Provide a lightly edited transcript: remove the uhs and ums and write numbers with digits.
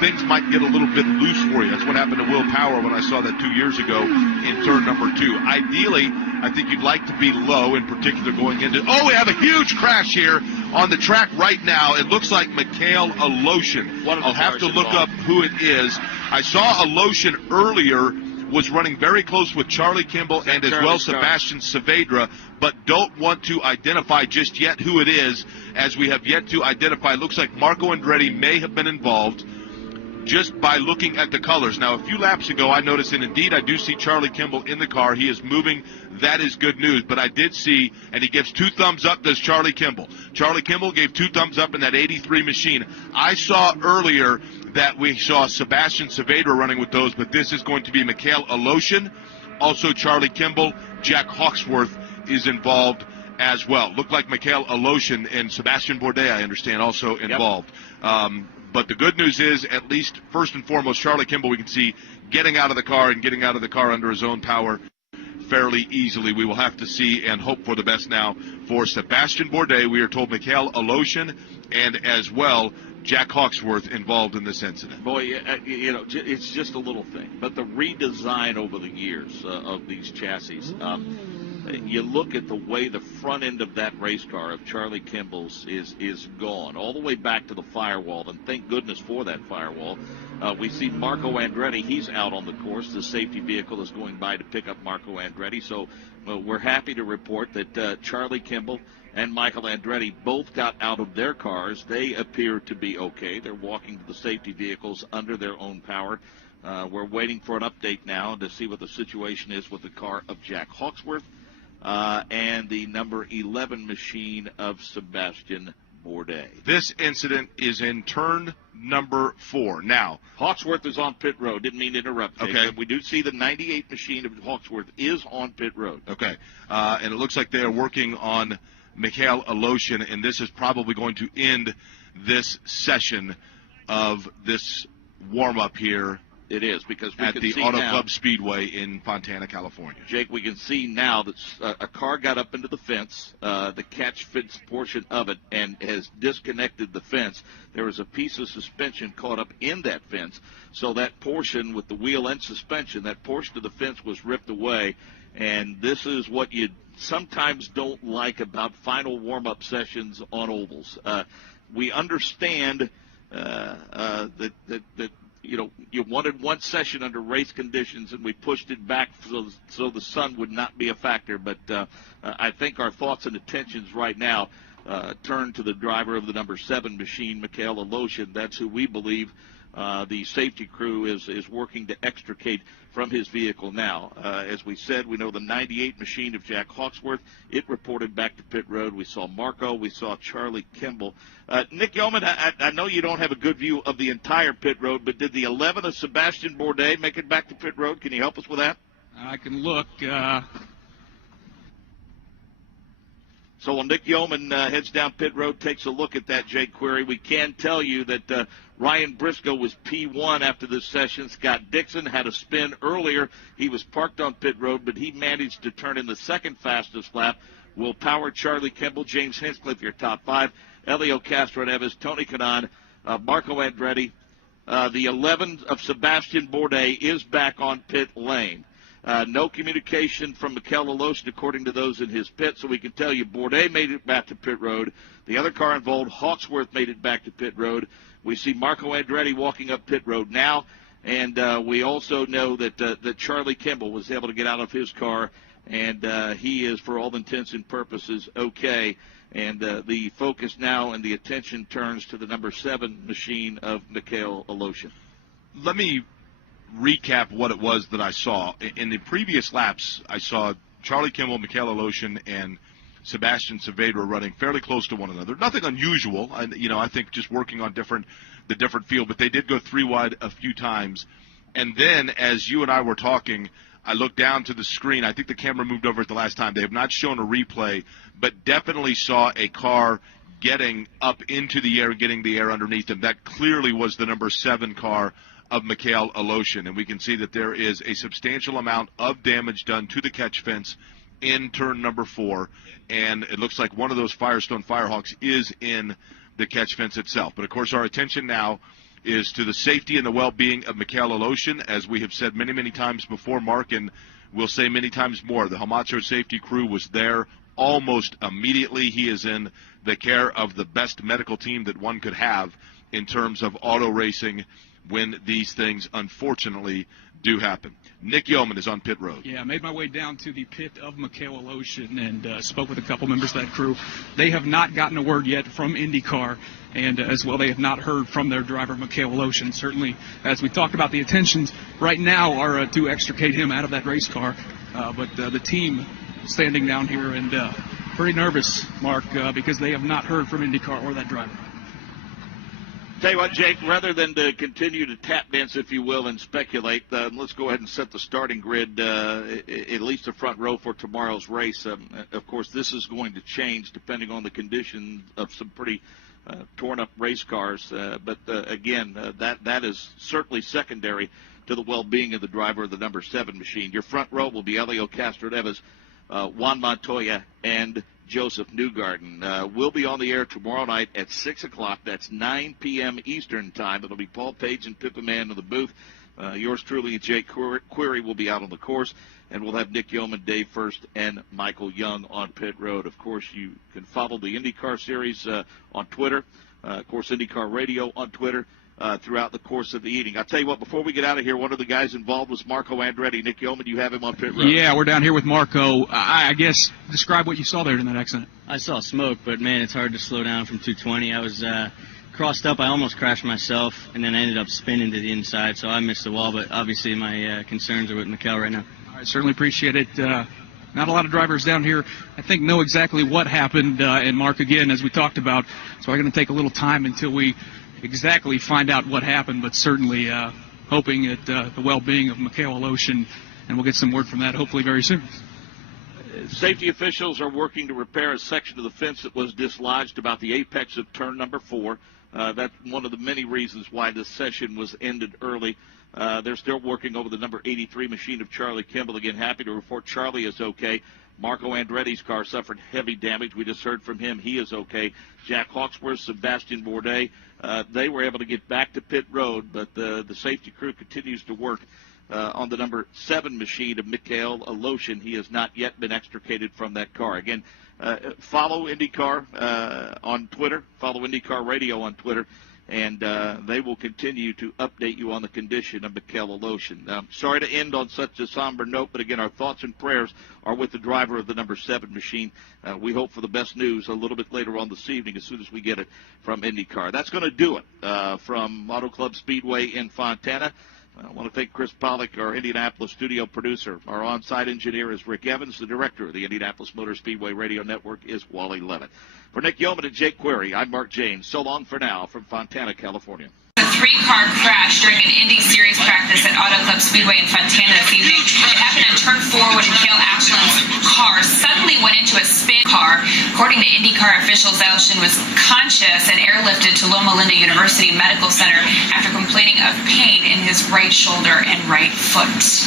things might get a little bit loose for you. That's what happened to Will Power when I saw that 2 years ago in turn number 2. Ideally, I think you'd like to be low, in particular going into. Oh, we have a huge crash here on the track right now. It looks like Mikhail Aleshin. I'll have to look up who it is. I saw Aleshin earlier was running very close with Charlie Kimball and as well Sebastian Saavedra, but don't want to identify just yet who it is, as we have yet to identify. It looks like Marco Andretti may have been involved just by looking at the colors. Now, a few laps ago, I noticed, and indeed I do see Charlie Kimball in the car. He is moving. That is good news. But I did see, and he gives 2 thumbs up, does Charlie Kimball. Charlie Kimball gave 2 thumbs up in that 83 machine. I saw earlier that we saw Sebastian Saavedra running with those, but this is going to be Mikhail Aleshin, also Charlie Kimball. Jack Hawksworth is involved as well. Looked like Mikhail Aleshin and Sebastian Bourdais, I understand, also involved. Yep. But the good news is, at least first and foremost, Charlie Kimball we can see getting out of the car and getting out of the car under his own power fairly easily. We will have to see and hope for the best now for Sebastian Bourdais. We are told Mikhail Aleshin and as well Jack Hawksworth involved in this incident. Boy, it's just a little thing. But the redesign over the years of these chassis, you look at the way the front end of that race car of Charlie Kimball's is gone, all the way back to the firewall, and thank goodness for that firewall. We see Marco Andretti, he's out on the course. The safety vehicle is going by to pick up Marco Andretti. So we're happy to report that Charlie Kimball and Michael Andretti both got out of their cars. They appear to be okay. They're walking to the safety vehicles under their own power. We're waiting for an update now to see what the situation is with the car of Jack Hawksworth and the number 11 machine of Sebastian Bourdais. This incident is in turn number 4. Now, Hawksworth is on pit road. Didn't mean to interrupt. Okay. We do see the 98 machine of Hawksworth is on pit road. Okay. And it looks like they are working on Mikhail Aleshin, and this is probably going to end this session of this warm-up here. It is, because we at can the see Auto now, Club Speedway in Fontana, California. Jake, we can see now that a car got up into the fence, the catch fence portion of it, and has disconnected the fence. There was a piece of suspension caught up in that fence, so that portion with the wheel and suspension, that portion of the fence was ripped away, and this is what you sometimes don't like about final warm-up sessions on ovals. We understand that you wanted one session under race conditions, and we pushed it back so the sun would not be a factor. But I think our thoughts and attentions right now turn to the driver of the number 7 machine, Mikhail Aleshin. That's who we believe the safety crew is working to extricate from his vehicle now. As we said, we know the 98 machine of Jack Hawksworth. It reported back to pit road. We saw Marco. We saw Charlie Kimball. Nick Yeoman, I know you don't have a good view of the entire pit road, but did the 11 of Sebastian Bourdais make it back to pit road? Can you help us with that? I can look. So while Nick Yeoman heads down pit road, takes a look at that, Jake Query, we can tell you that Ryan Briscoe was P1 after this session. Scott Dixon had a spin earlier. He was parked on pit road, but he managed to turn in the second fastest lap. Will Power, Charlie Kimball, James Hinchcliffe, your top 5. Elio Castro Neves, Tony Kanaan, Marco Andretti. The 11 of Sebastian Bourdais is back on pit lane. No communication from Mikhail Aleshin, according to those in his pit, so we can tell you Bourdais made it back to pit road. The other car involved, Hawksworth, made it back to pit road. We see Marco Andretti walking up pit road now, and we also know that Charlie Kimball was able to get out of his car, and he is, for all intents and purposes, okay. And the focus now and the attention turns to the number 7 machine of Mikhail Aleshin. Let me recap what it was that I saw. In the previous laps, I saw Charlie Kimball, Mikhail Aleshin, and Sebastian Saavedra running fairly close to one another. Nothing unusual, I think just working on the different field, but they did go 3 wide a few times. And then, as you and I were talking, I looked down to the screen. I think the camera moved over at the last time. They have not shown a replay, but definitely saw a car getting up into the air, getting the air underneath them. That clearly was the number 7 car of Mikhail Aleshin, and we can see that there is a substantial amount of damage done to the catch fence in turn number 4, and it looks like one of those Firestone Firehawks is in the catch fence itself. But, of course, our attention now is to the safety and the well-being of Mikhail Aleshin. As we have said many, many times before, Mark, and we'll say many times more, the Hamacho safety crew was there almost immediately. He is in the care of the best medical team that one could have in terms of auto racing when these things unfortunately do happen. Nick Yeoman is on pit road. Yeah, I made my way down to the pit of Mikhail Aleshin and spoke with a couple members of that crew. They have not gotten a word yet from IndyCar, and as well they have not heard from their driver, Mikhail Aleshin. Certainly, as we talked about, the intentions right now are to extricate him out of that race car, but the team standing down here and pretty nervous, Mark, because they have not heard from IndyCar or that driver. Tell you what, Jake, rather than to continue to tap dance, if you will, and speculate, let's go ahead and set the starting grid, at least the front row for tomorrow's race. Of course, this is going to change depending on the condition of some pretty torn-up race cars. But again, that is certainly secondary to the well-being of the driver of the number 7 machine. Your front row will be Elio Castro-Neves, Juan Montoya, and Joseph Newgarden. We'll be on the air tomorrow night at 6 o'clock. That's 9 p.m. Eastern time. It'll be Paul Page and Pippa Man in the booth. Yours truly, Jake Query, will be out on the course. And we'll have Nick Yeoman, Dave First, and Michael Young on pit road. Of course, you can follow the IndyCar series on Twitter. Of course, IndyCar Radio on Twitter. Throughout the course of the evening. I'll tell you what, before we get out of here, one of the guys involved was Marco Andretti. Nick Yeoman, you have him on pit road. Yeah, we're down here with Marco. I guess describe what you saw there in that accident. I saw smoke, but, man, it's hard to slow down from 220. I was crossed up. I almost crashed myself, and then I ended up spinning to the inside, so I missed the wall. But obviously my concerns are with Mikhail right now. I certainly appreciate it. Not a lot of drivers down here, I think, know exactly what happened. And, Mark, again, as we talked about, so I'm going to take a little time until we exactly find out what happened, but certainly hoping that the well-being of Mikhail Aleshin, and we'll get some word from that hopefully very soon. Safety officials are working to repair a section of the fence that was dislodged about the apex of turn number 4. That's one of the many reasons why this session was ended early. They're still working over the number 83 machine of Charlie Kimball. Again, happy to report Charlie is okay. Marco Andretti's car suffered heavy damage. We just heard from him. He is okay. Jack Hawksworth, Sebastian Bourdais, they were able to get back to pit road, but the safety crew continues to work on the number 7 machine of Mikhail Aleshin. He has not yet been extricated from that car. Again, follow IndyCar on Twitter. Follow IndyCar Radio on Twitter. And they will continue to update you on the condition of Mikhail Aleshin. Sorry to end on such a somber note, but again, our thoughts and prayers are with the driver of the number 7 machine. We hope for the best news a little bit later on this evening as soon as we get it from IndyCar. That's going to do it from Auto Club Speedway in Fontana. I want to thank Chris Pollock, our Indianapolis studio producer. Our on-site engineer is Rick Evans. The director of the Indianapolis Motor Speedway Radio Network is Wally Levitt. For Nick Yeoman and Jake Query, I'm Mark James. So long for now from Fontana, California. A 3-car crash during an Indy Series practice at Auto Club Speedway in Fontana this evening. It happened on turn 4 when Mikhail Aleshin's car suddenly went into a spin car. According to IndyCar officials, Aleshin was conscious and airlifted to Loma Linda University Medical Center after complaining of pain in his right shoulder and right foot.